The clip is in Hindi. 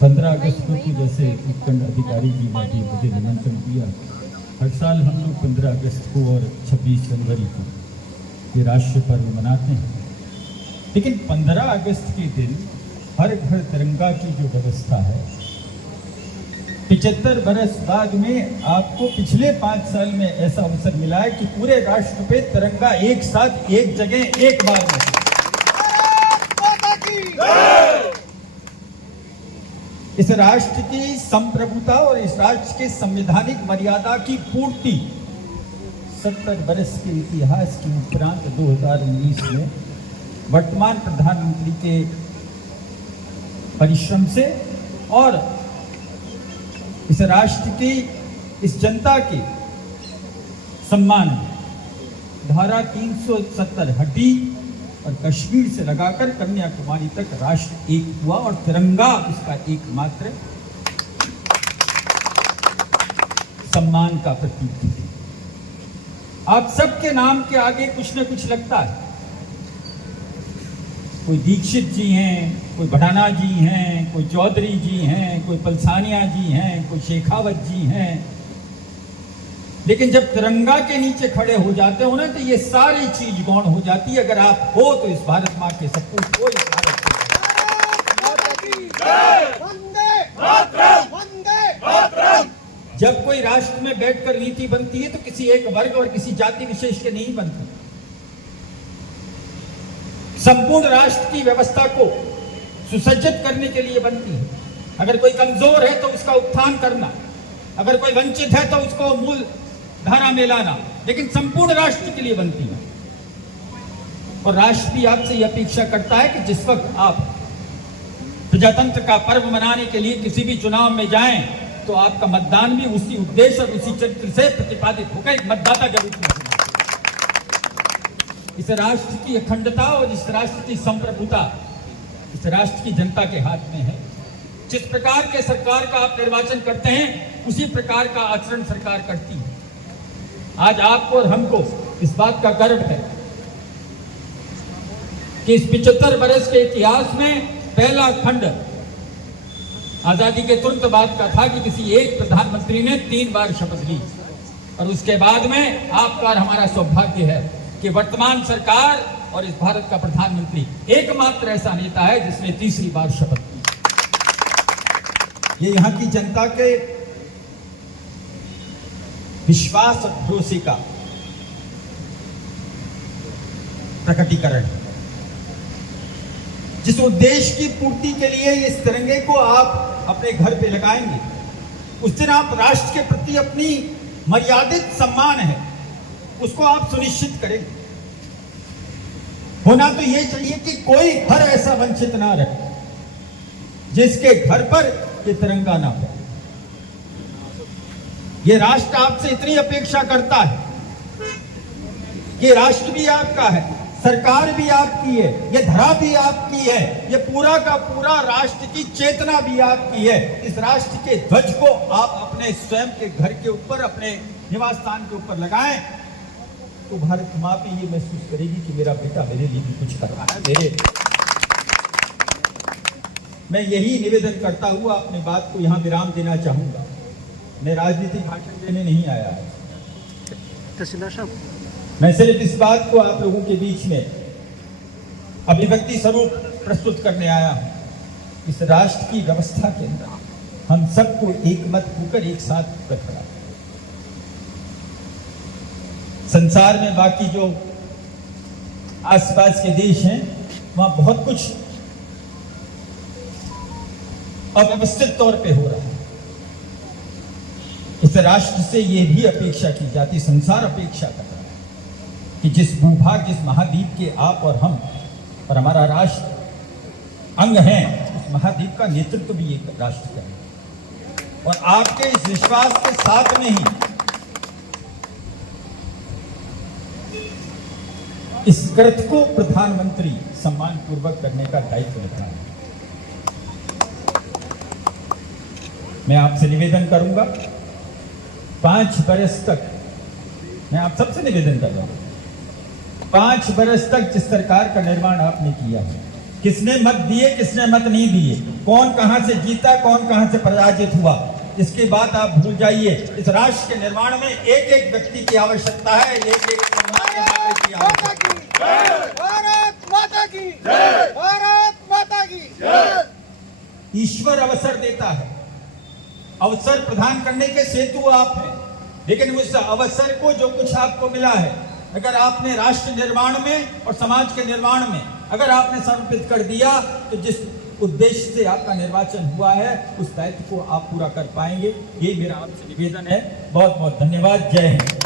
15 अगस्त को जैसे उपखंड अधिकारी जी ने भी मुझे निमंत्रण दिया, हर साल हम लोग 15 अगस्त को और 26 जनवरी को ये राष्ट्रीय पर्व मनाते हैं। लेकिन 15 अगस्त के दिन हर घर तिरंगा की जो व्यवस्था है, 75 बरस बाद में आपको पिछले 5 साल में ऐसा अवसर मिला है कि पूरे राष्ट्र पे तिरंगा एक साथ एक जगह एक बार में। इस राष्ट्र की संप्रभुता और इस राष्ट्र के संवैधानिक मर्यादा की पूर्ति 70 बरस के इतिहास के उपरांत 2019 में वर्तमान प्रधानमंत्री के परिश्रम से और इस राष्ट्र की इस जनता के सम्मान में धारा 370 हटी और कश्मीर से लगाकर कन्याकुमारी तक राष्ट्र एक हुआ और तिरंगा उसका एकमात्र सम्मान का प्रतीक है। आप सबके नाम के आगे कुछ न कुछ लगता है। कोई दीक्षित जी हैं, कोई भडाना जी हैं, कोई चौधरी जी हैं, कोई पलसानिया जी हैं, कोई शेखावत जी हैं। लेकिन जब तिरंगा के नीचे खड़े हो जाते हो ना, तो ये सारी चीज गौण हो जाती है। अगर आप हो तो इस भारत माँ के सपूत हो, इस भारत जब कोई राष्ट्र में बैठकर नीति बनती है तो किसी एक वर्ग और किसी जाति विशेष के नहीं बनती। संपूर्ण राष्ट्र की व्यवस्था को सुसज्जित करने के लिए बनती है। अगर कोई कमजोर है तो उसका उत्थान करना, अगर कोई वंचित है तो उसको मूल धारा में लाना, लेकिन संपूर्ण राष्ट्र के लिए बनती है। और राष्ट्र भी आपसे यह अपेक्षा करता है कि जिस वक्त आप प्रजातंत्र का पर्व मनाने के लिए किसी भी चुनाव में जाएं तो आपका मतदान भी उसी उद्देश्य और उसी चरित्र से प्रतिपादित होकर एक मतदाता जरूर होना। इस राष्ट्र की अखंडता और इस राष्ट्र की संप्रभुता इस राष्ट्र की जनता के हाथ में है। जिस प्रकार के सरकार का आप निर्वाचन करते हैं उसी प्रकार का आचरण सरकार करती है। आज आपको और हमको इस बात का गर्व है कि इस 75 बरस के इतिहास में पहला खंड आजादी के तुरंत बाद का था कि किसी एक प्रधानमंत्री ने 3 बार शपथ ली। और उसके बाद में आपका और हमारा सौभाग्य है कि वर्तमान सरकार और इस भारत का प्रधानमंत्री एकमात्र ऐसा नेता है जिसने 3री बार शपथ ली। ये यहाँ की जनता के विश्वास और भरोसे का प्रकटीकरण है। जिस उद्देश्य की पूर्ति के लिए इस तिरंगे को आप अपने घर पे लगाएंगे, उस दिन आप राष्ट्र के प्रति अपनी मर्यादित सम्मान है उसको आप सुनिश्चित करेंगे। होना तो यह चाहिए कि कोई घर ऐसा वंचित ना रहे जिसके घर पर ये तिरंगा ना हो। ये राष्ट्र आपसे इतनी अपेक्षा करता है। ये राष्ट्र भी आपका है, सरकार भी आपकी है, ये धरा भी आपकी है, ये पूरा का पूरा राष्ट्र की चेतना भी आपकी है। इस राष्ट्र के ध्वज को आप अपने स्वयं के घर के ऊपर, अपने निवास स्थान के ऊपर लगाएं तो भारत माँ भी ये महसूस करेगी कि मेरा बेटा मेरे लिए भी कुछ कर रहा है। मैं यही निवेदन करता हुआ अपनी बात को यहाँ विराम देना चाहूंगा। मैं राजनीतिक भाषण देने नहीं आया है। मैं सिर्फ इस बात को आप लोगों के बीच में अभिव्यक्ति स्वरूप प्रस्तुत करने आया हूं। इस राष्ट्र की व्यवस्था के अंदर हम सबको एकमत होकर एक साथ होकर खड़ा। संसार में बाकी जो आसपास के देश हैं वहां बहुत कुछ अव्यवस्थित तौर पे हो रहा है। इस राष्ट्र से यह भी अपेक्षा की जाती, संसार अपेक्षा कर रहा है कि जिस भूभाग, जिस महाद्वीप के आप और हम और हमारा राष्ट्र अंग हैं, उस महाद्वीप का नेतृत्व भी एक राष्ट्र का है। और आपके इस विश्वास के साथ में ही इस कृत्य को प्रधानमंत्री सम्मान पूर्वक करने का दायित्व निभाना है। मैं आपसे निवेदन करूंगा, 5 बरस तक मैं आप सबसे निवेदन कर रहा हूं, 5 बरस तक जिस सरकार का निर्माण आपने किया है किसने मत दिए, किसने मत नहीं दिए, कौन कहां से जीता, कौन कहां से पराजित हुआ, इसकी बात आप भूल जाइए। इस राष्ट्र के निर्माण में एक एक व्यक्ति की आवश्यकता है, एक एक सम्मान्य नागरिक की आवश्यकता है। भारत माता की जय, भारत माता की जय। ईश्वर अवसर देता है, अवसर प्रदान करने के सेतु आप हैं, लेकिन उस अवसर को जो कुछ आपको मिला है, अगर आपने राष्ट्र निर्माण में और समाज के निर्माण में अगर आपने समर्पित कर दिया, तो जिस उद्देश्य से आपका निर्वाचन हुआ है उस दायित्व को आप पूरा कर पाएंगे। ये मेरा आपसे निवेदन है। बहुत बहुत धन्यवाद। जय हिंद।